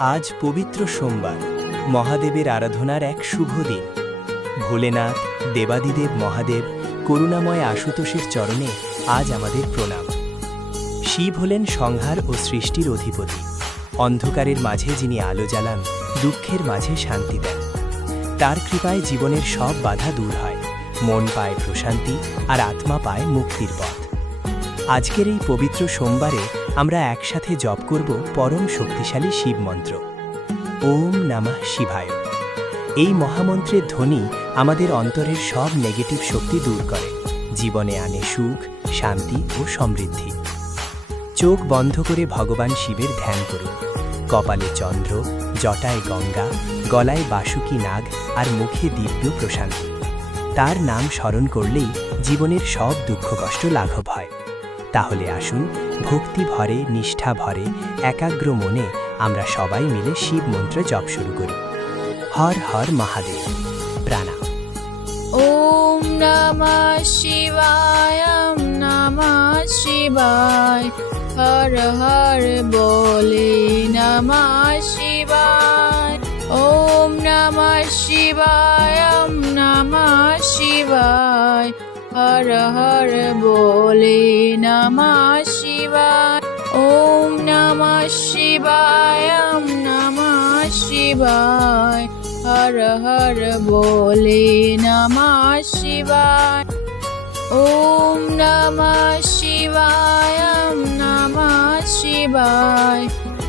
আজ পবিত্র সোমবার, মহাদেবের আরাধনার এক শুভ দিন। ভোলেনাথ, দেবাদিদেব মহাদেব, করুণাময় আশুতোষের চরণে আজ আমাদের প্রণাম। শিব হলেন সংহার ও সৃষ্টির অধিপতি। অন্ধকারের মাঝে যিনি আলো জ্বালান, দুঃখের মাঝে শান্তি দেন। তার কৃপায় জীবনের সব বাধা দূর হয়, মন পায় প্রশান্তি আর আত্মা পায় মুক্তির পথ। আজকের এই পবিত্র সোমবারে আমরা একসাথে জপ করব পরম শক্তিশালী শিব মন্ত্র, ওম নমঃ শিবায়। এই মহামন্ত্রের ধ্বনি আমাদের অন্তরের সব নেগেটিভ শক্তি দূর করে, জীবনে আনে সুখ, শান্তি ও সমৃদ্ধি। চোখ বন্ধ করে ভগবান শিবের ধ্যান করুন। কপালে চন্দ্র, জটায় গঙ্গা, গলায় বাসুকি নাগ আর মুখে দিব্য প্রশান্তি। তার নাম স্মরণ করলেই জীবনের সব দুঃখ কষ্ট লাঘব হয়। তাহলে আসুন, ভক্তি ভরে, নিষ্ঠা ভরে, একাগ্র মনে আমরা সবাই মিলে শিব মন্ত্র জপ শুরু করি। হর হর মহাদেব। প্রাণাম। ওম নমঃ শিবায়, ওম নমঃ শিবায়, হর হর বলে নমঃ শিবায়। ওম নমঃ শিবায়, ওম নমঃ শিবায়, হর হর বলে নমঃ শিবায়। ওম নমঃ শিবায়, ওম নমঃ শিবায়, হর হর বলে নমঃ শিবায়। ওম নমঃ শিবায়, ওম নমঃ শিবায়,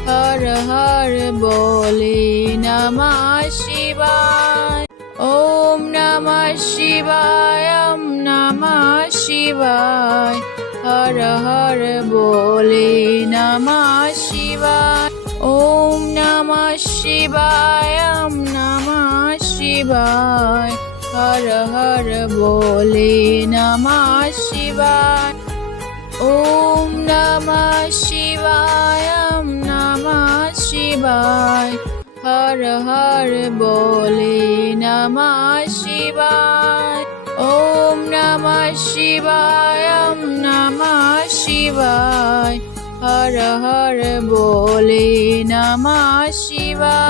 হর হর বলে নমঃ শিবায়। ওম নমঃ শিবায়, ওম নমঃ শিবায়, হর হর বলে নমঃ শিবায়। ওম নমঃ শিবায়, ওম নমঃ শিবায়, হর হর বলে নমঃ শিবায়। ওম নমঃ শিবায়, ওম নমঃ শিবায়, হর হর বলে নমঃ শিবায়। ওম নমঃ শিবায়, ওম নমঃ শিবায়, হর হর বলে নমঃ শিবায়।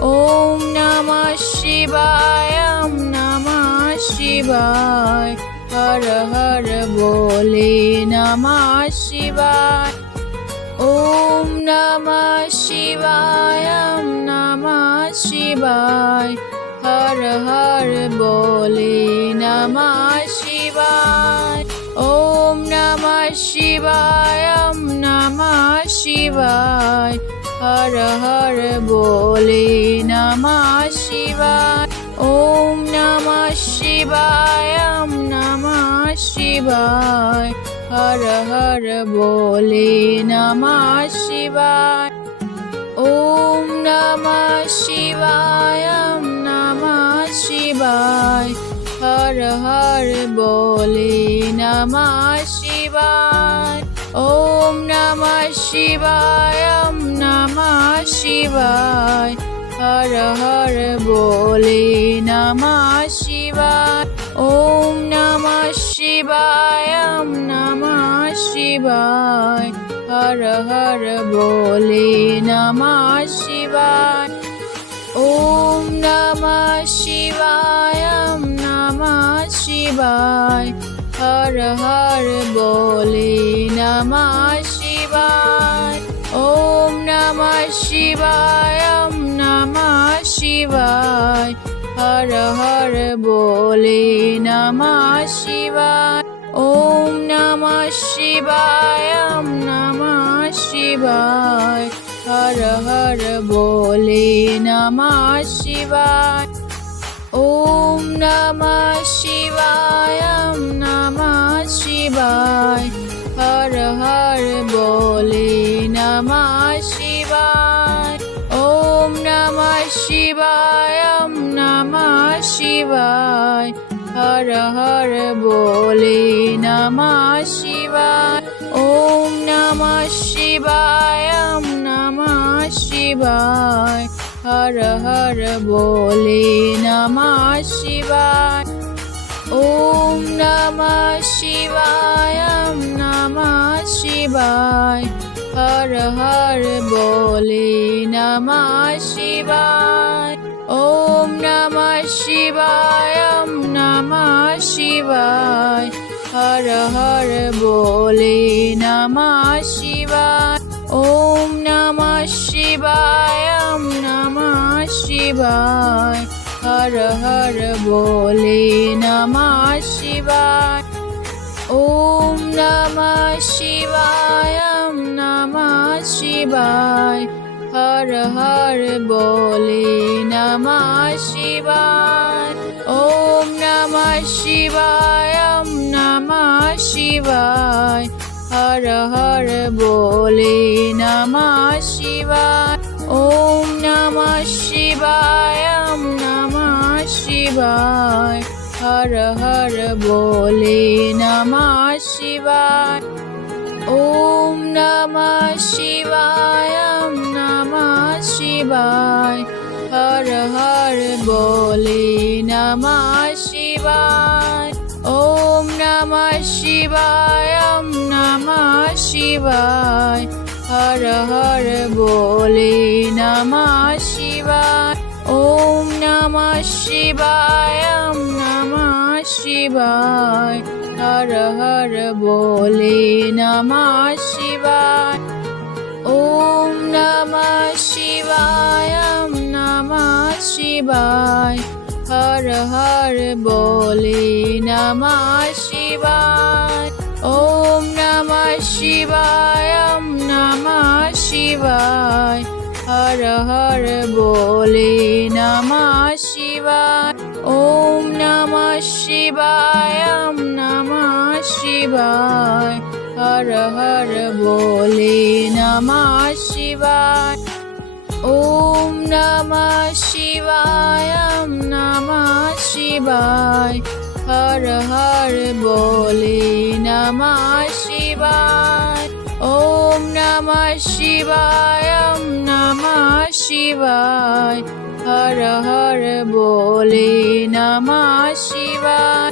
ওম নমঃ শিবায়, ওম নমঃ শিবায়, হর হর বলে নমঃ শিবায়। ওম নমঃ শিবায়, ওম নমঃ শিবায়, হর হর বলে নমঃ শিবায়। ওম নমঃ শিবায়, ওম নমঃ শিবায়, হর হর বলে নমঃ শিবায়। ওম নমঃ শিবায়, ওম নমঃ শিবায়, হর হর বলে নমঃ শিবায়। ওম নমঃ শিবায়, ওম নমঃ শিবায়, হর হর বলে নমঃ শিবায়। ওম নমঃ শিবায়, ওম নমঃ শিবায়, হর হর বলে নমঃ শিবায়। ওম নমঃ শিবায়, ওম নমঃ শিবায়, হর হর বলে নমঃ শিবায়। ওম নমঃ শিবায়, ওম নমঃ শিবায়, হর হর বলে নমঃ শিবায়। ওম নমঃ শিবায়, ওম নমঃ শিবায়, হর হর বলে নমঃ শিবায়। ওম নমঃ শিবায়, ওম নমঃ শিবায়, হর হর বলে নমঃ শিবায়। ওম নমঃ শিবায়, ওম নমঃ শিবায়, হর হর বলে নমঃ শিবায়। ওম নমঃ শিবায়, ওম নমঃ শিবায়, হর হর বলে নমঃ শিবায়। ওম নমঃ শিবায়, ওম নমঃ শিবায়, হর হর বলে নমঃ শিবায়। ওম নমঃ শিবায়, ওম নমঃ শিবায়, हर हर बोले नमः शिवाय। ओम नमः शिवाय ओम नमः शिवाय। हर हर बोले नमः शिवाय। ओम नमः शिवाय ओम नमः शिवाय। हर हर बोले नमः शिवाय। ओम नमः शिवाय ओम नमः शिवाय। हर हर बोले नमः शिवाय। ओम नमः शिवाय ओम नमः शिवाय। हर हर बोले नमः शिवाय। ओम नमः शिवाय ओम नमः शिवाय। हर हर बोले नमः शिवाय। ओम नमः शिवाय ओम नमः शिवाय। हर हर बोले नमः शिवाय। ओम नमः शिवाय ओम नमः शिवाय। हर हर बोले नमः शिवाय। ओम नमः शिवाय ओम नमः शिवाय। हर हर बोले नमः शिवाय। ओम नमः शिवाय ओम नमः शिवाय। हर हर बोले नमः शिवाय। ओम नमः शिवाय ओम नमः शिवाय। हर हर बोले नमः शिवाय। ओम नमः शिवाय ओम नमः शिवाय। हर हर बोले नमः शिवाय। ओम नमः शिवाय ओम नमः शिवाय। हर हर बोले नमः शिवाय। ओम नमः शिवाय ओम नमः शिवाय। हर हर बोले नमः शिवाय।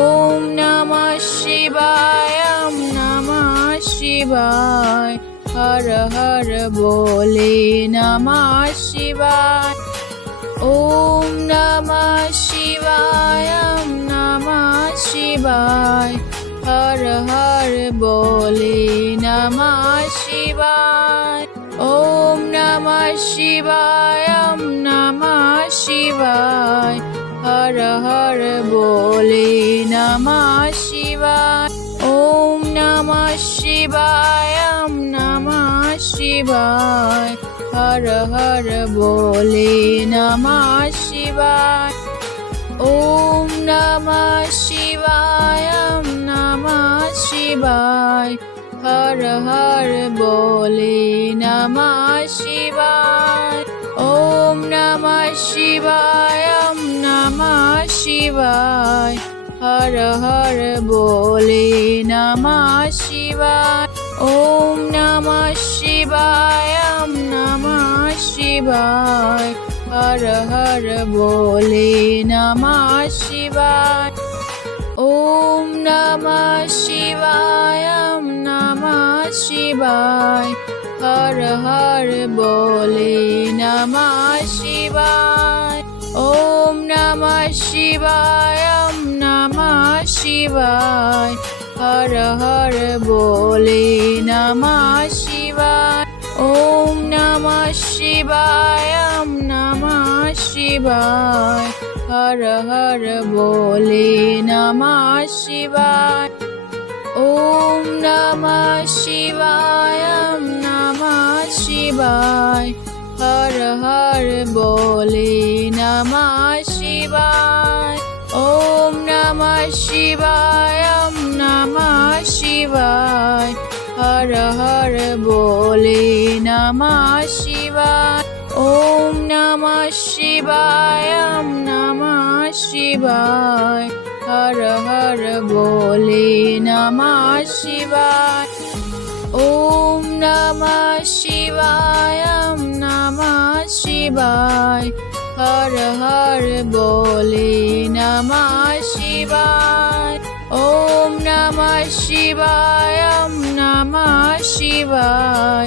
ओम नमः शिवाय ओम नमः शिवाय। हर हर बोले नमः शिवाय। ओम नमः शिवाय ओम नमः शिवाय। हर हर बोले नमः शिवाय। ओम नमः शिवाय ओम नमः शिवाय। हर हर बोले नमः शिवाय। ओम नमः शिवाय ओम नमः शिवाय। हर हर बोले नमः शिवाय। ओम नमः शिवाय ओम नमः शिवाय। हर हर बोले नमः शिवाय। ओम नमः शिवाय ओम नमः शिवाय। हर हर बोले नमः शिवाय। ओम नमः शिवाय ओम नमः शिवाय। हर हर बोले नमः शिवाय। ओम नमः शिवाय ओम नमः शिवाय। हर हर बोले नमः शिवाय। ओम नमः शिवाय ओम नमः शिवाय। हर हर बोले नमः शिवाय। ओम नमः शिवाय ओम नमः शिवाय। हर हर बोले नमः शिवाय। ओम नमः शिवाय ओम नमः शिवाय। हर हर बोले नमः शिवाय। ओम नमः शिवाय ओम नमः शिवाय। हर हर बोले नमः शिवाय। ओम नमः शिवाय ओम नमः शिवाय। हर हर बोले नमः शिवाय। ओम नमः शिवाय ओम नमः शिवाय। हर हर बोले नमः शिवाय। ॐ नमः शिवाय ॐ नमः शिवाय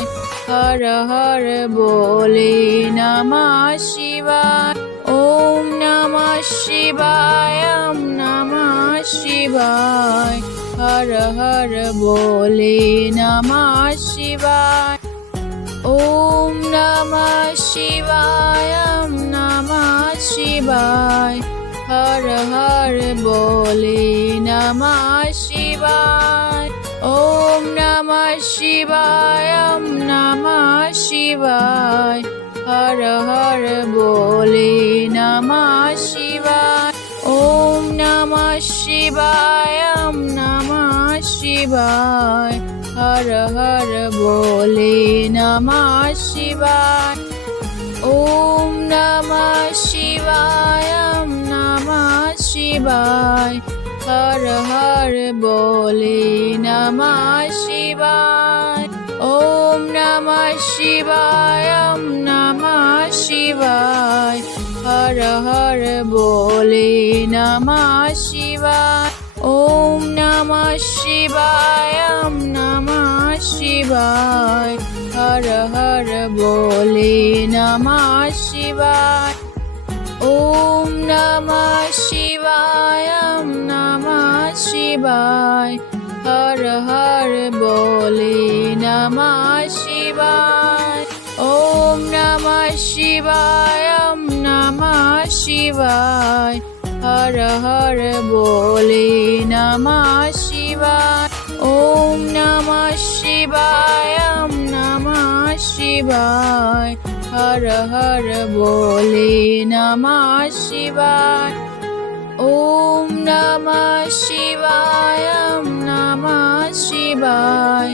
हर हर बोले नमः शिवाय ॐ नमः शिवाय ॐ नमः शिवाय हर हर बोले नमः शिवाय ॐ नमः शिवाय ॐ नमः शिवाय हर हर बोले नमः शिवाय ॐ नमः शिवाय ॐ नमः शिवाय हर हर बोले नमः शिवाय ॐ नमः शिवाय ॐ नमः शिवाय हर हर बोले नमः शिवाय ॐ नमः शिवाय ॐ नमः शिवाय हर हर बोले नमः शिवाय ॐ नमः शिवाय ॐ नमः शिवाय हर हर बोले नमः शिवाय ॐ नमः शिवाय ॐ नमः शिवाय हर हर बोले नमः शिवाय ॐ नमः शिवाय ॐ नमः शिवाय हर हर बोले नमः शिवाय ॐ नमः शिवाय ॐ नमः शिवाय हर हर बोले नमः शिवाय ॐ नमः शिवाय ॐ नमः शिवाय हर हर बोले नमः शिवाय ॐ नमः शिवाय ॐ नमः शिवाय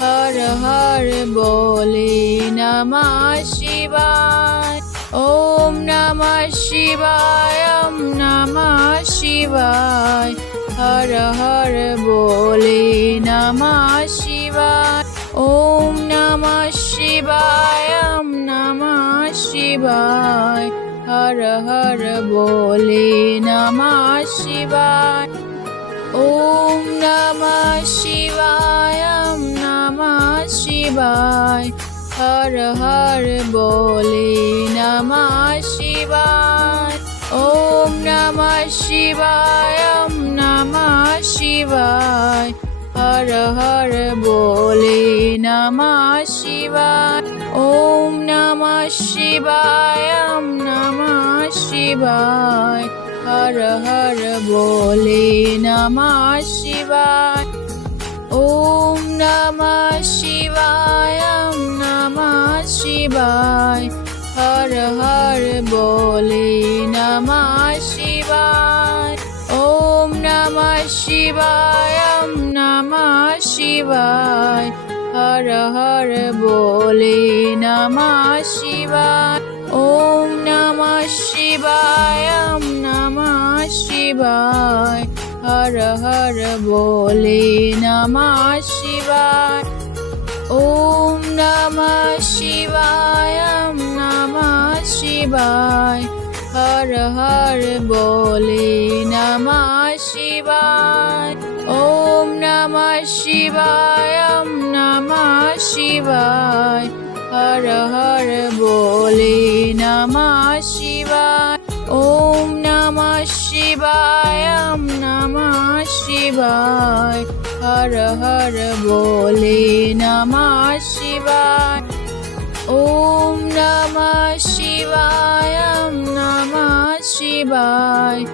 हर हर बोले नमः शिवाय ॐ नमः शिवाय ॐ नमः शिवाय हर हर बोले नमः शिवाय ॐ नमः शिवाय ॐ नमः शिवाय हर हर बोले नमः शिवाय ॐ नमः शिवाय ॐ नमः शिवाय हर हर बोले नमः शिवाय ॐ नमः शिवाय ॐ नमः शिवाय हर हर बोले नमः शिवाय ॐ नमः शिवाय ॐ नमः शिवाय हर हर बोले नमः शिवाय ॐ नमः शिवाय ॐ नमः शिवाय हर हर बोले नमः शिवाय ॐ नमः शिवाय ॐ नमः शिवाय हर हर बोले नमः शिवाय ॐ नमः शिवाय ॐ नमः शिवाय हर हर बोले नमः शिवाय ॐ नमः शिवाय ॐ नमः शिवाय हर हर बोले नमः शिवाय ॐ नमः शिवाय ॐ नमः शिवाय हर हर बोले नमः शिवाय ॐ नमः शिवाय ॐ नमः शिवाय हर हर बोले नमः शिवाय ॐ नमः शिवाय ॐ नमः शिवाय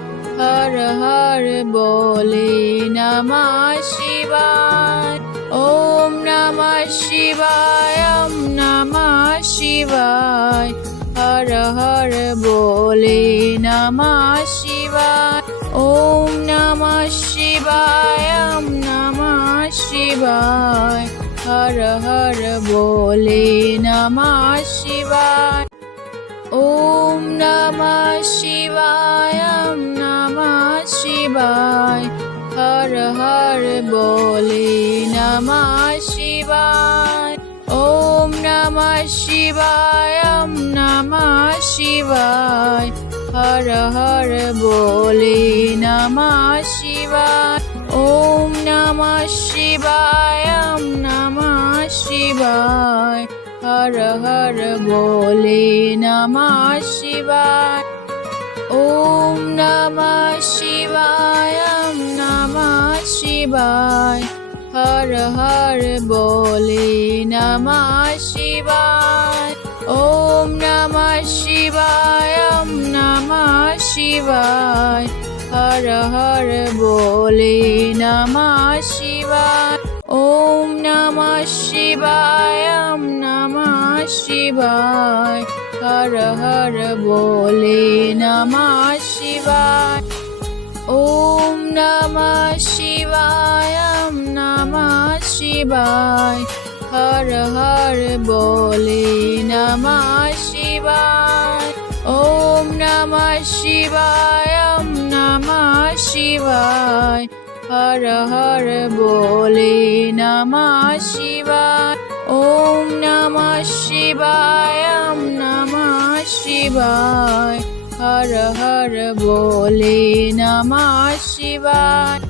हर हर बोले नमः शिवाय ॐ नमः शिवाय ॐ नमः शिवाय हर हर बोले नमः शिवाय ॐ नमः शिवाय ॐ नमः शिवाय हर हर बोले नमः शिवाय ॐ नमः शिवाय ॐ नमः शिवाय हर हर बोले नमः शिवाय ॐ नमः शिवाय ॐ नमः शिवाय हर हर बोले नमः शिवाय Namah Shivaya, Om Namah Shivaya, Har Har Bole Namah Shivaya. Om Namah Shivaya, Om Namah Shivaya, Har Har Bole Namah Shivaya. Om Namah Shivaya, Om Namah Shivaya, Har Har Bole Namah Shivaya. Om Namah Shivaya, Om Namah Shivaya, Har Har Bole Namah Shivaya. Om Namah Shivaya, Om Namah Shivaya, Har Har Bole Namah Shivaya. Om Namah Shivaya, Om Namah Shivaya, Har Har Bole Namah Shivaya. Om Namah Shivaya, Om Namah Shivaya, Har Har Bole Namah Shivaya.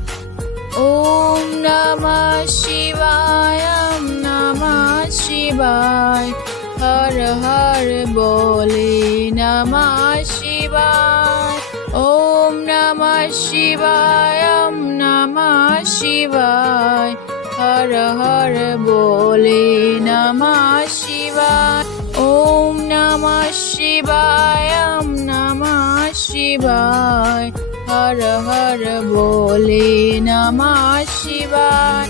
Om Namah Shivaya, Om Namah Shivaya, Har Har Bole Namah Shivaya. Om Namah Shivaya, Om Namah Shivaya, Har Har Bole Namah Shivaya. Om Namah Shivaya, Om Namah Shivaya, Har Har Bole Namah Shivaya.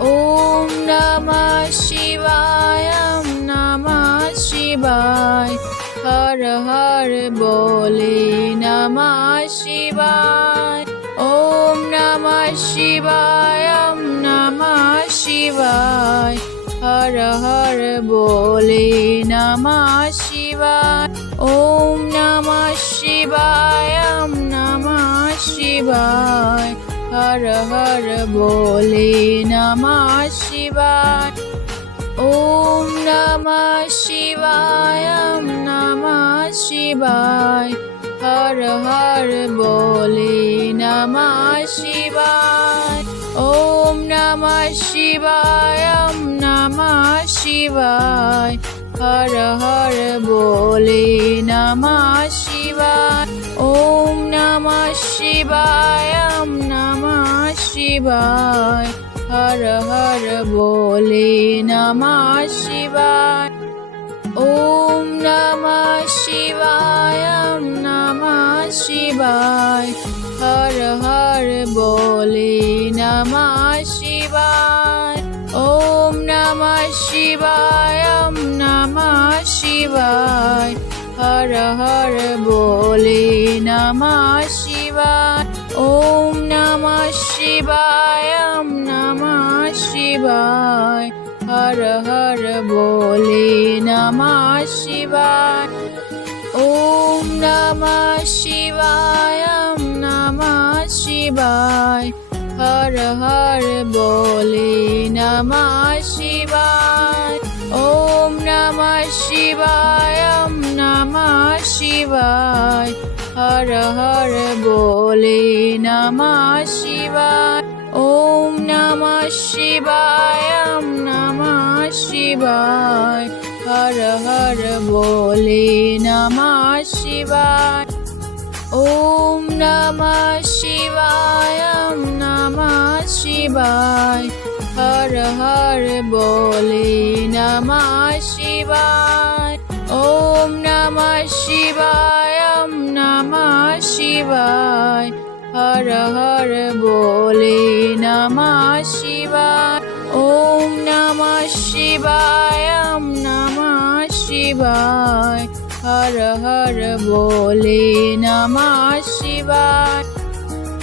Om Namah Shivaya, Om Namah Shivaya, Har Har Bole Namah Shivaya. Om Namah Shivaya, Om Namah Shivaya, Har Har Bole Namah Shivaya. Om Namah Shivaya, Om Namah Shivaya, Har Har Bole Namah Shivaya. Om Namah Shivaya, Om Namah Shivaya, Har Har Bole Namah Shivaya. Om Namah Shivaya, Om Namah Shivaya, Har Har Bole Namah Shivaya. Om Namah Shivaya, Om Namah Shivaya, Har Har Bole Namah Shivaya. Om Namah Shivaya, Om Namah Shivaya, Har Har Bole Namah Shivaya. Om Namah Shivaya, Om Namah Shivaya, Har Har Bole Namah Shivaya. Om Namah Shivaya, Om Namah Shivaya, Har Har Bole Namah Shivaya. Om Namah Shivaya, Om Namah Shivaya, Har Har Bole Namah Shivaya. Om Namah Shivaya, Om Namah Shivaya, Har Har Bole Namah Shivaya. Om Namah Shivaya, Om Namah Shivaya, Har Har Bole Namah Shivaya. Om Namah Shivaya, Om Namah Shivaya, Har Har Bole Namah Shivaya. Om Namah Shivaya, Om Namah Shivaya, Har Har Bole Namah Shivaya. Om Namah Shivaya, Om Namah Shivaya, Har Har Bole Namah Shivaya.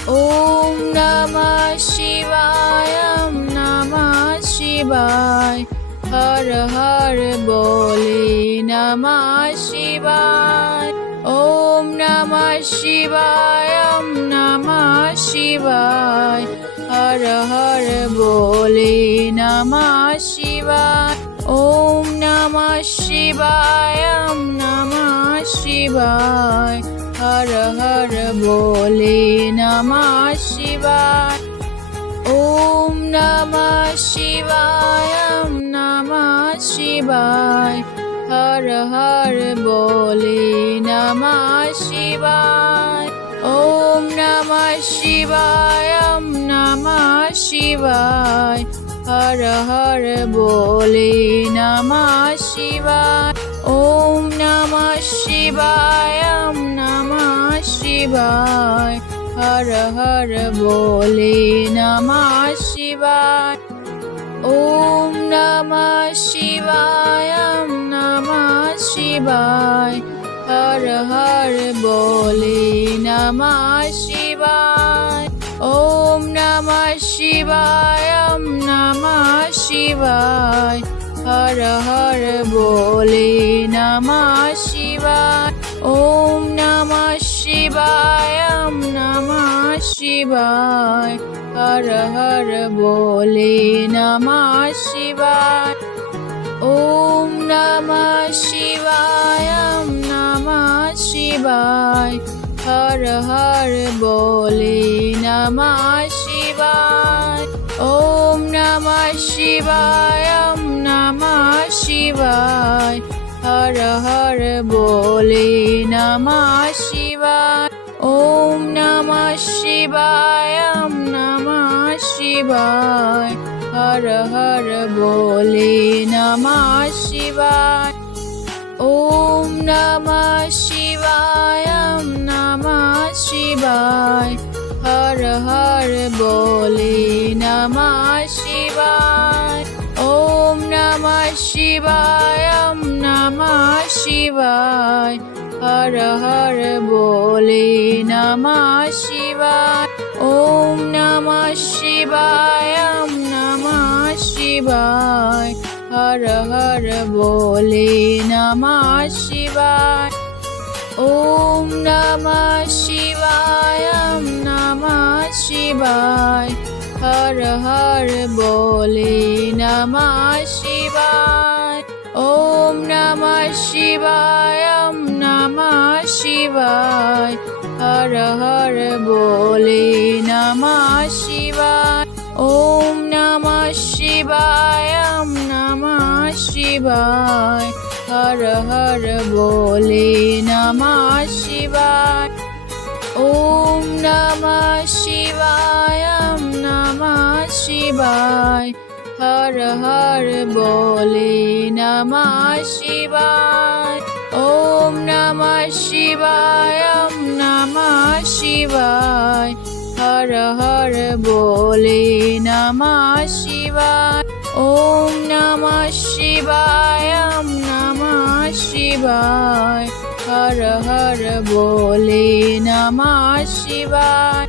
Om Namah Shivaya, Om Namah Shivaya, Har Har Bole Namah Shivaya. Om Namah Shivaya, Om Namah Shivaya, Har Har Bole Namah Shivaya. Om Namah Shivaya, Om Namah Shivaya, Har Har Bole Namah Shivaya. ॐ नमः शिवाय नमः शिवाय हर हर बोले नमः शिवाय ॐ नमः शिवाय नमः शिवाय हर हर बोले नमः शिवाय ॐ नमः शिवाय नमः शिवाय हर हर बोले नमः शिवाय ॐ नमः शिवाय नमः शिवाय हर हर बोले नमः शिवाय ॐ नमः शिवाय नमः शिवाय हर हर बोले नमः शिवाय ॐ नमः शिवाय नमः शिवाय हर हर बोले नमः शिवाय ॐ नमः शिवाय नमः शिवाय हर हर बोले नमः शिवाय ॐ नमः शिवाय नमः शिवाय हर हर बोले नमः शिवाय ॐ नमः शिवाय नमः शिवाय हर हर बोले नमः शिवाय ॐ नमः शिवाय नमः शिवाय हर हर बोले नमः शिवाय ॐ नमः शिवाय नमः शिवाय हर हर बोले नमः शिवाय ॐ नमः शिवाय नमः शिवाय हर हर बोले नमः शिवाय ॐ नमः शिवाय नमः शिवाय हर हर बोले नमः शिवाय ॐ नमः शिवाय नमः शिवाय हर हर बोले नमः शिवाय ॐ नमः शिवाय नमः शिवाय हर हर बोले नमः शिवाय ॐ नमः शिवाय नमः शिवाय हर हर बोले नमः शिवाय ॐ नमः शिवाय नमः शिवाय हर हर बोले नमः शिवाय ॐ नमः शिवाय नमः शिवाय हर हर बोले नमः शिवाय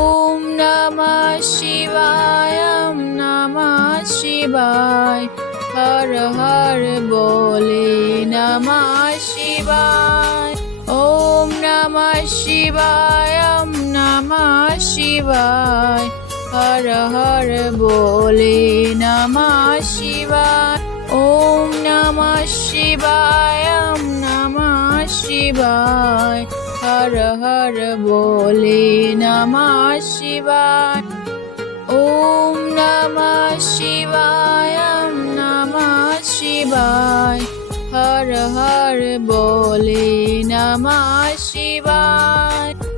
ॐ नमः शिवाय नमः शिवाय हर हर बोले नमः शिवाय ॐ नमः शिवाय नमः शिवाय हर हर बोले नमः शिवाय ॐ नमः शिवाय नमः शिवाय हर हर बोले नमः शिवाय ॐ नमः शिवाय नमः शिवाय हर हर बोले नमः शिवाय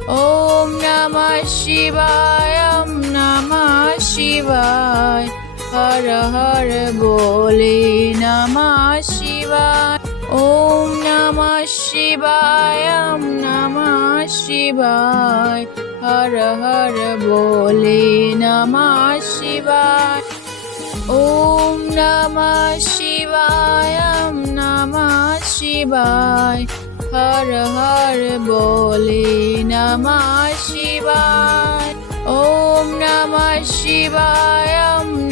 ॐ नमः शिवाय नमः शिवाय हर हर बोले नमः शिवाय ॐ नमः शिवाय नमः शिवाय हर हर बोले नमः शिवाय ॐ नमः शिवाय नमः शिवाय हर हर बोले नमः शिवाय ॐ नमः शिवाय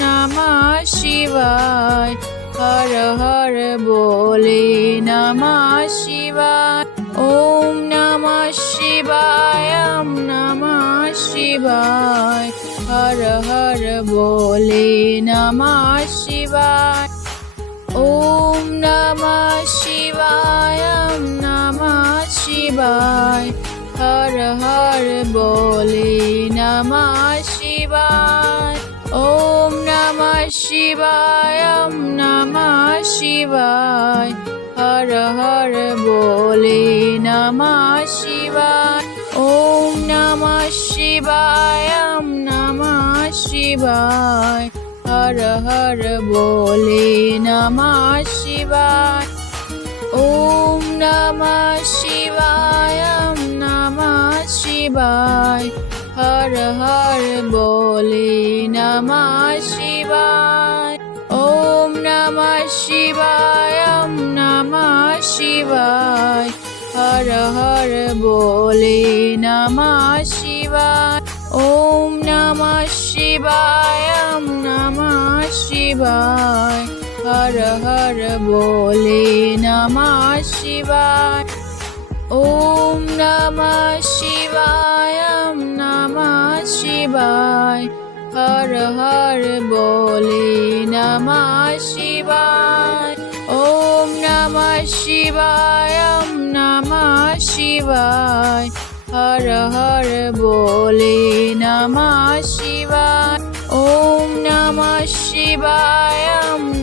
नमः शिवाय हर हर बोले नमः शिवाय ॐ नमः शिवाय नमः शिवाय हर हर बोले नमः शिवाय ॐ नमः शिवाय नमः शिवाय हर हर बोले नमः शिवाय शिवाय नमः शिवाय हर हर बोले नमः शिवाय ॐ नमः शिवाय नमः शिवाय हर हर बोले नमः शिवाय ॐ नमः शिवाय नमः शिवाय हर हर बोले नमः शिवाय ॐ नमः शिवाय नमः शिवाय हर हर बोले नमः शिवाय ॐ नमः शिवाय नमः शिवाय हर हर बोले नमः शिवाय ॐ नमः शिवाय नमः शिवाय हर हर बोले नमः शिवाय ॐ नमः शिवाय नमः शिवाय हर हर बोले नमः शिवाय ॐ नमः शिवाय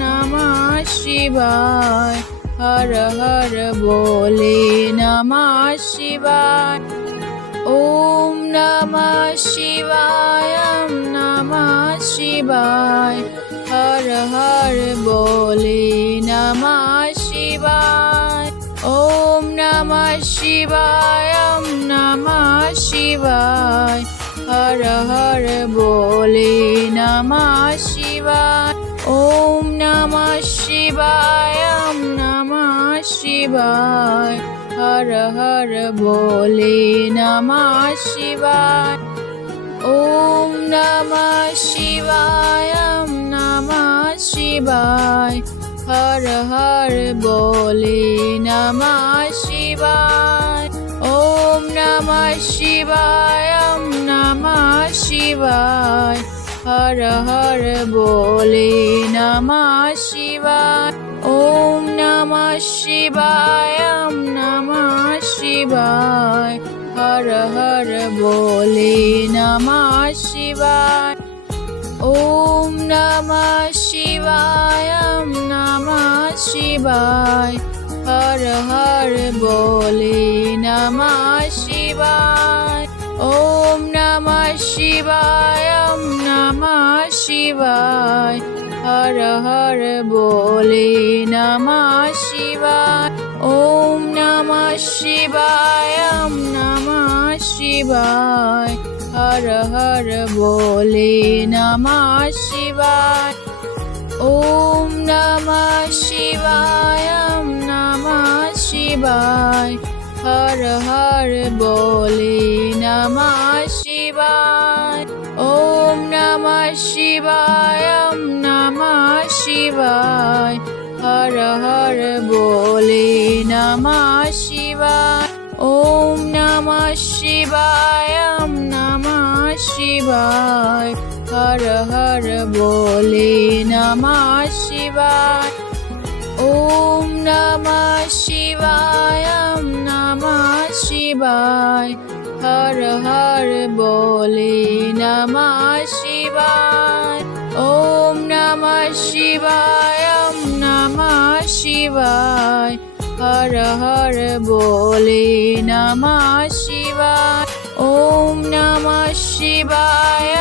नमः शिवाय हर हर बोले नमः शिवाय ॐ नमः शिवाय नमः शिवाय हर हर बोले नमः शिवाय ॐ नमः शिवाय नमः शिवाय हर हर बोले नमः शिवाय ॐ नमः शिवाय नमः शिवाय हर हर बोले नमः शिवाय ॐ नमः शिवाय नमः शिवाय हर हर बोले नमः शिवाय ॐ नमः शिवाय नमः शिवाय हर हर बोले नमः शिवाय ॐ नमः शिवाय नमः शिवाय हर हर बोले नमः शिवाय ॐ नमः शिवाय नमः शिवाय हर हर बोले नमः शिवाय ॐ नमः शिवाय नमः शिवाय हर हर बोले नमः शिवाय ॐ नमः शिवाय नमः शिवाय हर हर बोले नमः शिवाय ॐ नमः शिवाय नमः शिवाय हर हर बोले नमः शिवाय ॐ नमः शिवाय नमः शिवाय हर हर बोले नमः शिवाय ॐ नमः शिवाय नमः शिवाय हर हर बोले नमः शिवाय ॐ नमः शिवाय नमः शिवाय हर हर बोले नमः शिवाय ॐ नमः शिवाय नमः शिवाय हर हर बोले नमः शिवाय ॐ नमः शिवाय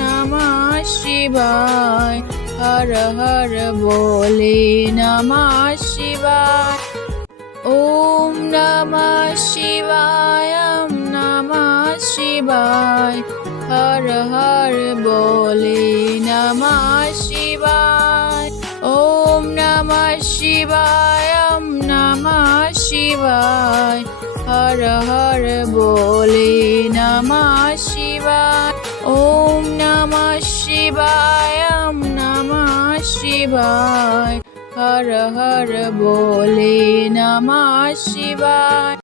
नमः शिवाय हर हर बोले नमः शिवाय ॐ नमः शिवाय नमः शिवाय हर हर बोले नमः शिवाय ॐ नमः शिवाय नमः शिवाय हर हर बोले नमः शिवाय ॐ नमः शिवाय नमः शिवाय हर हर बोले नमः शिवाय।